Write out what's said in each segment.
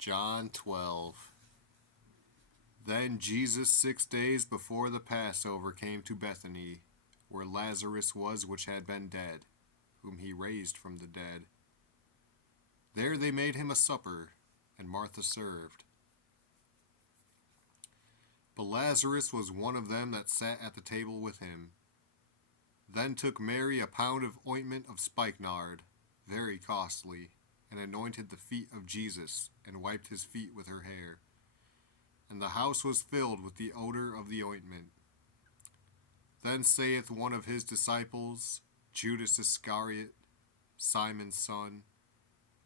John 12. Then Jesus 6 days before the Passover came to Bethany, where Lazarus was which had been dead, whom he raised from the dead. There they made him a supper, and Martha served. But Lazarus was one of them that sat at the table with him. Then took Mary a pound of ointment of spikenard, very costly, and anointed the feet of Jesus, and wiped his feet with her hair. And the house was filled with the odor of the ointment. Then saith one of his disciples, Judas Iscariot, Simon's son,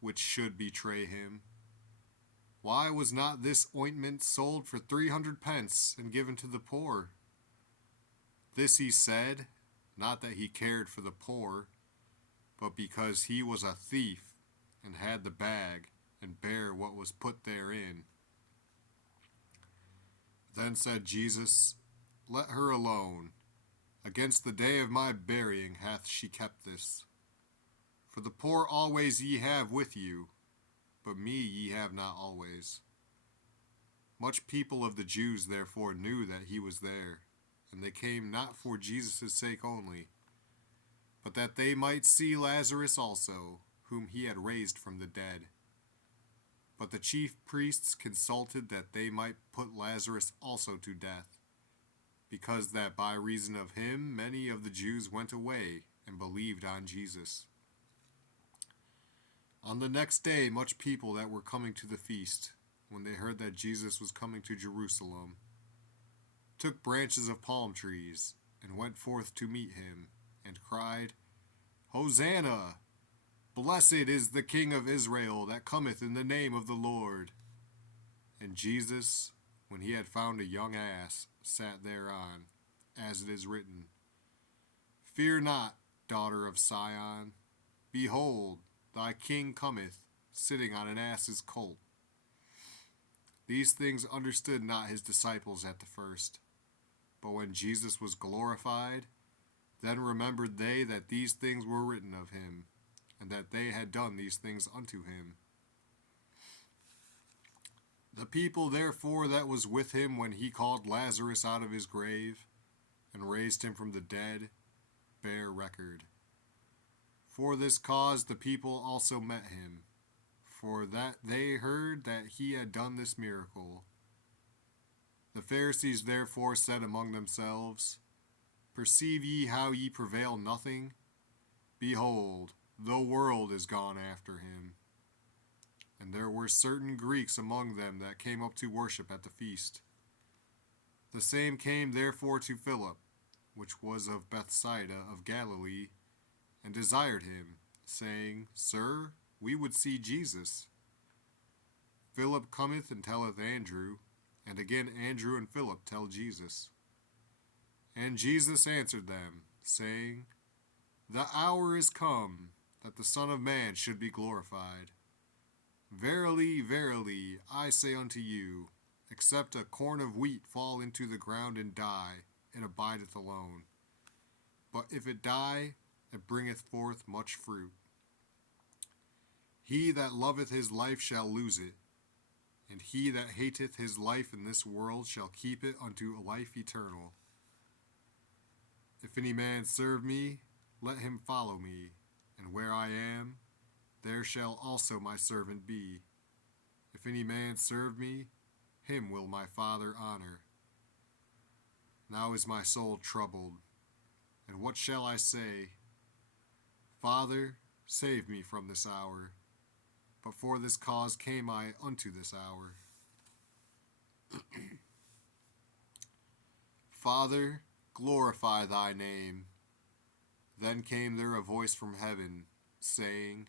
which should betray him, why was not this ointment sold for 300 pence and given to the poor? This he said, not that he cared for the poor, but because he was a thief, and had the bag, and bare what was put therein. Then said Jesus, Let her alone. Against the day of my burying hath she kept this. For the poor always ye have with you, but me ye have not always. Much people of the Jews therefore knew that he was there, and they came not for Jesus' sake only, but that they might see Lazarus also, whom he had raised from the dead. But the chief priests consulted that they might put Lazarus also to death, because that by reason of him many of the Jews went away and believed on Jesus. On the next day much people that were coming to the feast, when they heard that Jesus was coming to Jerusalem, took branches of palm trees, and went forth to meet him, and cried, Hosanna! Blessed is the King of Israel that cometh in the name of the Lord. And Jesus, when he had found a young ass, sat thereon, as it is written, Fear not, daughter of Sion, behold, thy king cometh, sitting on an ass's colt. These things understood not his disciples at the first. But when Jesus was glorified, then remembered they that these things were written of him, and that they had done these things unto him. The people therefore that was with him when he called Lazarus out of his grave, and raised him from the dead, bear record. For this cause the people also met him, for that they heard that he had done this miracle. The Pharisees therefore said among themselves, Perceive ye how ye prevail nothing? Behold, the world is gone after him. And there were certain Greeks among them that came up to worship at the feast. The same came therefore to Philip, which was of Bethsaida of Galilee, and desired him, saying, Sir, we would see Jesus. Philip cometh and telleth Andrew, and again Andrew and Philip tell Jesus. And Jesus answered them, saying, The hour is come, that the Son of Man should be glorified. Verily, verily, I say unto you, except a corn of wheat fall into the ground and die, it abideth alone. But if it die, it bringeth forth much fruit. He that loveth his life shall lose it, and he that hateth his life in this world shall keep it unto life eternal. If any man serve me, let him follow me, and where I am, there shall also my servant be. If any man serve me, him will my Father honor. Now is my soul troubled, and what shall I say? Father, save me from this hour. But for this cause came I unto this hour. Father, glorify thy name. Then came there a voice from heaven, saying,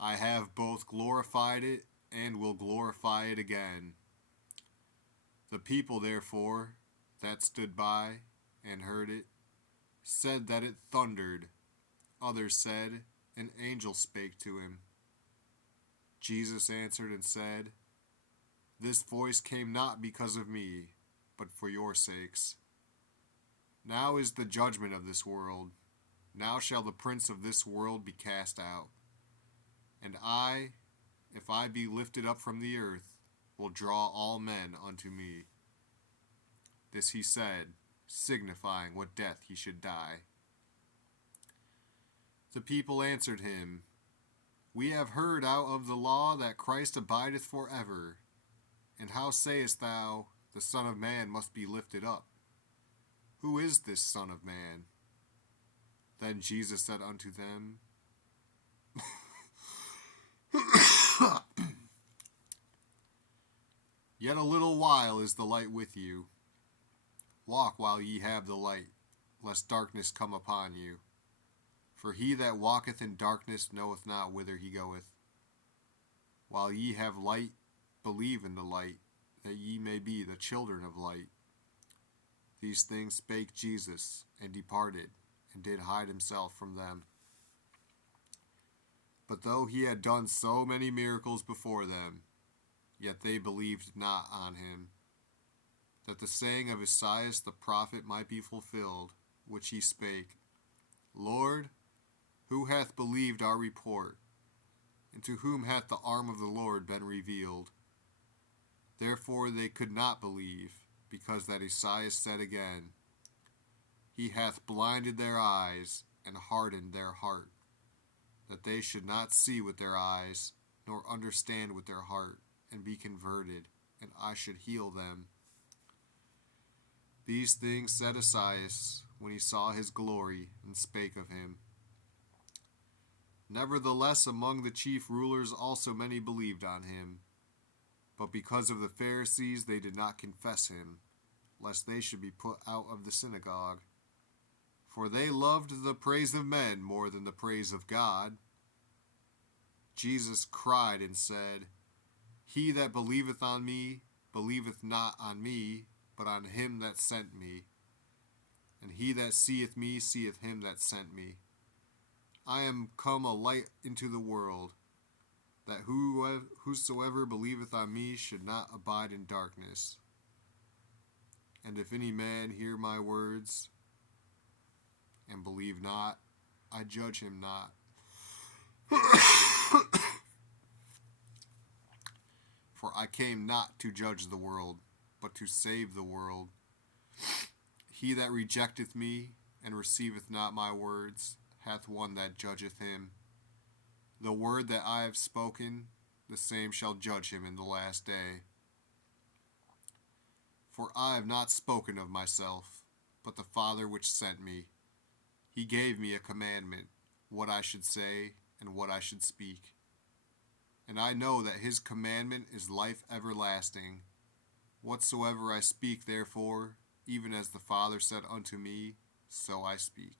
I have both glorified it, and will glorify it again. The people therefore, that stood by, and heard it, said that it thundered. Others said, An angel spake to him. Jesus answered and said, This voice came not because of me, but for your sakes. Now is the judgment of this world. Now shall the prince of this world be cast out. And I, if I be lifted up from the earth, will draw all men unto me. This he said, signifying what death he should die. The people answered him, We have heard out of the law that Christ abideth for ever. And how sayest thou, the Son of Man must be lifted up? Who is this Son of Man? Then Jesus said unto them, Yet a little while is the light with you. Walk while ye have the light, lest darkness come upon you. For he that walketh in darkness knoweth not whither he goeth. While ye have light, believe in the light, that ye may be the children of light. These things spake Jesus, and departed, and did hide himself from them. But though he had done so many miracles before them, yet they believed not on him, that the saying of Esaias the prophet might be fulfilled, which he spake, Lord, who hath believed our report? And to whom hath the arm of the Lord been revealed? Therefore they could not believe, because that Esaias said again, He hath blinded their eyes, and hardened their heart, that they should not see with their eyes, nor understand with their heart, and be converted, and I should heal them. These things said Esaias, when he saw his glory, and spake of him. Nevertheless, among the chief rulers also many believed on him. But because of the Pharisees they did not confess him, lest they should be put out of the synagogue. For they loved the praise of men more than the praise of God. Jesus cried and said, He that believeth on me, believeth not on me, but on him that sent me. And he that seeth me, seeth him that sent me. I am come a light into the world, that whosoever believeth on me should not abide in darkness. And if any man hear my words, and believe not, I judge him not. For I came not to judge the world, but to save the world. He that rejecteth me, and receiveth not my words, hath one that judgeth him. The word that I have spoken, the same shall judge him in the last day. For I have not spoken of myself, but the Father which sent me. He gave me a commandment, what I should say, and what I should speak. And I know that his commandment is life everlasting. Whatsoever I speak, therefore, even as the Father said unto me, so I speak.